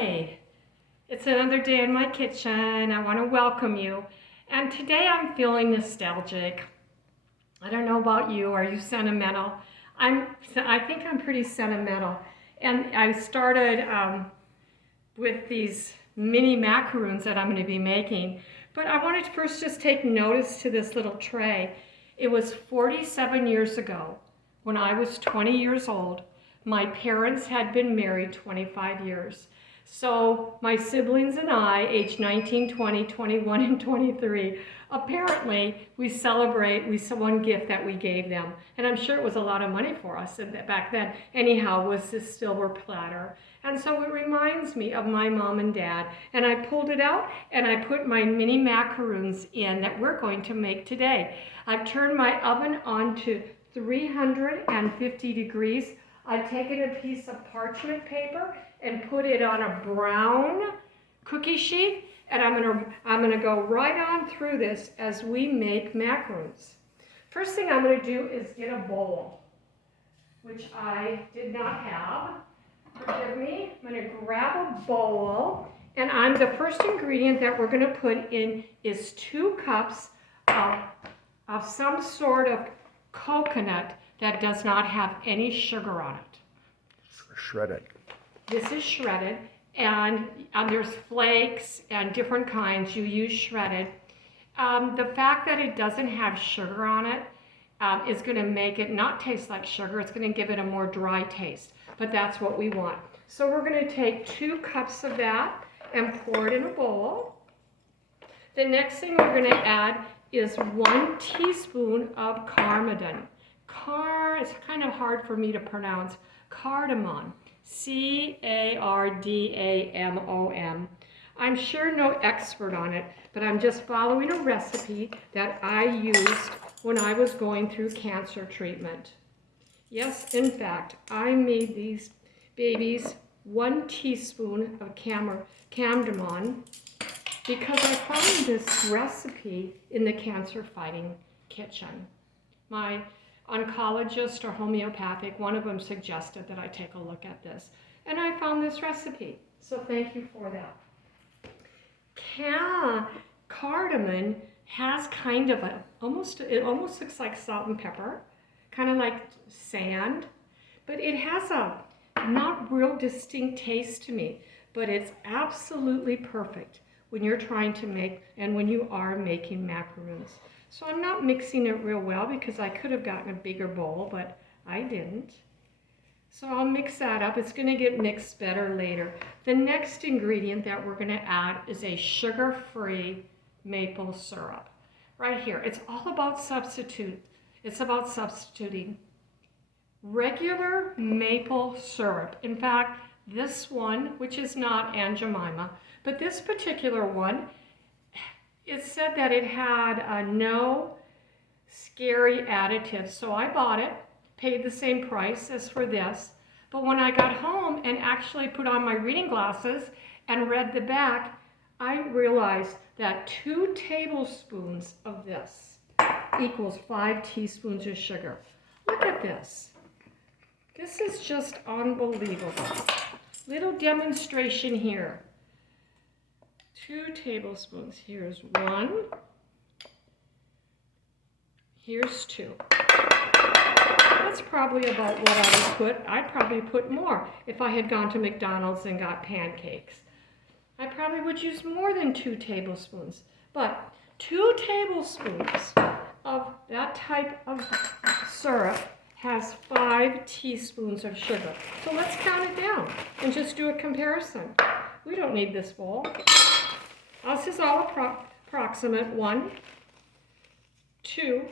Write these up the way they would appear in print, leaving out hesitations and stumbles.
Hi, it's another day in my kitchen. I want to welcome you. And today I'm feeling nostalgic. I don't know about you. Are you sentimental? I think I'm pretty sentimental. And I started with these mini macaroons that I'm going to be making. But I wanted to first just take notice to this little tray. It was 47 years ago when I was 20 years old. My parents had been married 25 years. So my siblings and I, aged 19, 20, 21, and 23, apparently we celebrate one gift that we gave them. And I'm sure it was a lot of money for us back then. Anyhow, was this silver platter. And so it reminds me of my mom and dad. And I pulled it out and I put my mini macaroons in that we're going to make today. I've turned my oven on to 350 degrees. I've taken a piece of parchment paper and put it on a brown cookie sheet, and I'm gonna go right on through this as we make macaroons. First thing I'm gonna do is get a bowl, which I did not have. Forgive me. I'm gonna grab a bowl, and the first ingredient that we're gonna put in is 2 cups of some sort of coconut that does not have any sugar on it. Shredded. This is shredded, and there's flakes and different kinds. You use shredded. The fact that it doesn't have sugar on it is going to make it not taste like sugar. It's going to give it a more dry taste, but that's what we want. So we're going to take 2 cups of that and pour it in a bowl. The next thing we're going to add is 1 teaspoon of Cardamon. It's kind of hard for me to pronounce. Cardamon. C-A-R-D-A-M-O-M. I'm sure no expert on it, but I'm just following a recipe that I used when I was going through cancer treatment. Yes, in fact, I made these babies 1 teaspoon of Cardamon because I found this recipe in the cancer fighting kitchen. My oncologist or homeopathic, one of them suggested that I take a look at this. And I found this recipe, so thank you for that. Cardamom has kind of it almost looks like salt and pepper, kind of like sand, but it has a not real distinct taste to me, but it's absolutely perfect when you're trying to make and when you are making macaroons. So I'm not mixing it real well because I could have gotten a bigger bowl, but I didn't. So I'll mix that up. It's going to get mixed better later. The next ingredient that we're going to add is a sugar-free maple syrup. Right here. It's all about substitute. It's about substituting regular maple syrup. In fact, this one, which is not Aunt Jemima, but this particular one, it said that it had no scary additives. So I bought it, paid the same price as for this. But when I got home and actually put on my reading glasses and read the back, I realized that 2 tablespoons of this equals 5 teaspoons of sugar. Look at this. This is just unbelievable. Little demonstration here. 2 tablespoons. Here's 1. Here's 2. That's probably about what I would put. I'd probably put more if I had gone to McDonald's and got pancakes. I probably would use more than 2 tablespoons. But 2 tablespoons of that type of syrup has 5 teaspoons of sugar. So let's count it down and just do a comparison. We don't need this bowl. This is all approximate. 1, 2,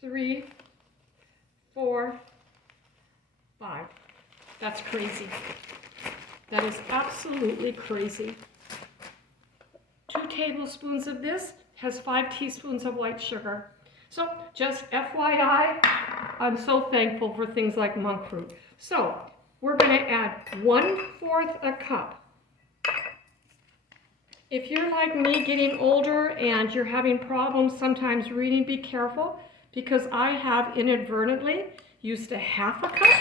3, 4, 5. That's crazy. That is absolutely crazy. 2 tablespoons of this has 5 teaspoons of white sugar. So just FYI, I'm so thankful for things like monk fruit. So we're going to add 1/4 a cup. If you're like me, getting older and you're having problems sometimes reading, be careful, because I have inadvertently used 1/2 cup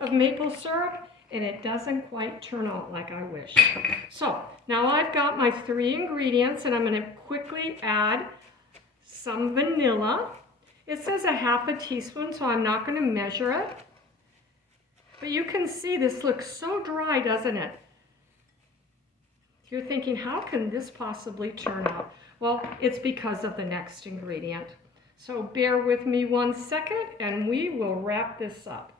of maple syrup and it doesn't quite turn out like I wish. So now I've got my 3 ingredients, and I'm going to quickly add some vanilla. It says a half a teaspoon, so I'm not going to measure it. But you can see this looks so dry, doesn't it? You're thinking, how can this possibly turn out? Well, it's because of the next ingredient. So bear with me 1 second, and we will wrap this up.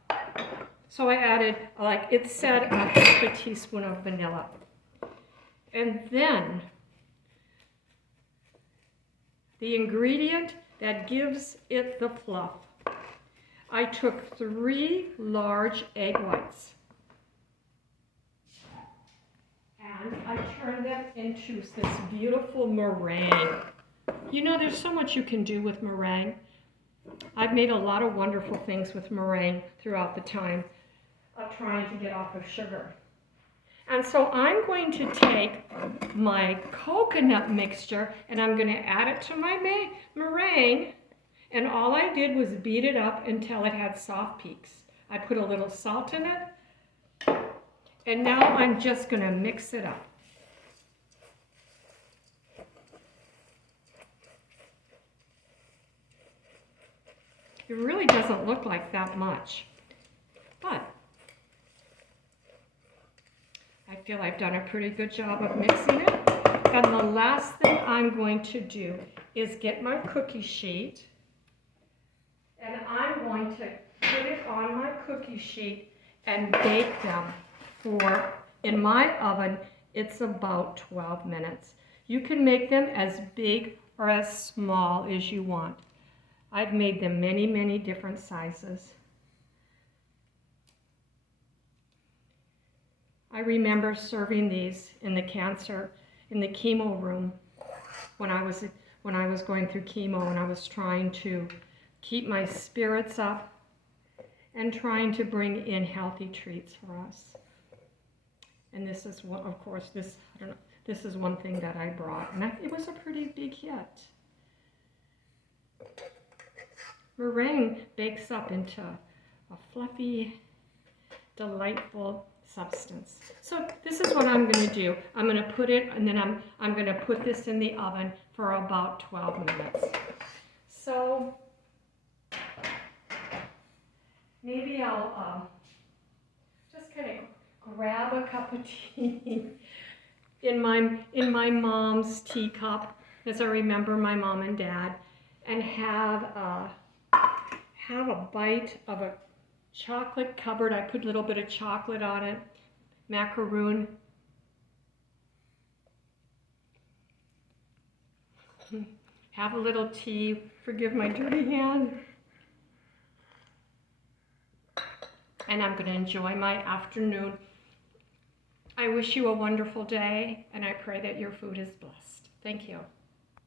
So I added, like it said, a half a teaspoon of vanilla. And then the ingredient that gives it the fluff. I took 3 large egg whites. And I turned them into this beautiful meringue. You know, there's so much you can do with meringue. I've made a lot of wonderful things with meringue throughout the time of trying to get off of sugar. And so I'm going to take my coconut mixture and I'm going to add it to my meringue. And all I did was beat it up until it had soft peaks. I put a little salt in it. And now I'm just going to mix it up. It really doesn't look like that much, but I feel I've done a pretty good job of mixing it. And the last thing I'm going to do is get my cookie sheet, and I'm going to put it on my cookie sheet and bake them for, in my oven, it's about 12 minutes. You can make them as big or as small as you want. I've made them many, many different sizes. I remember serving these in the chemo room when I was going through chemo, and I was trying to keep my spirits up and trying to bring in healthy treats for us. And this is one, of course, this is one thing that I brought, and it was a pretty big hit. Meringue bakes up into a fluffy, delightful substance. So this is what I'm going to do. I'm going to put it, and then I'm going to put this in the oven for about 12 minutes. So maybe I'll just kind of grab a cup of tea in my mom's teacup, as I remember my mom and dad, and have a bite of a chocolate covered. I put a little bit of chocolate on it, macaroon. Have a little tea. Forgive my dirty hand. And I'm going to enjoy my afternoon. I wish you a wonderful day, and I pray that your food is blessed. Thank you.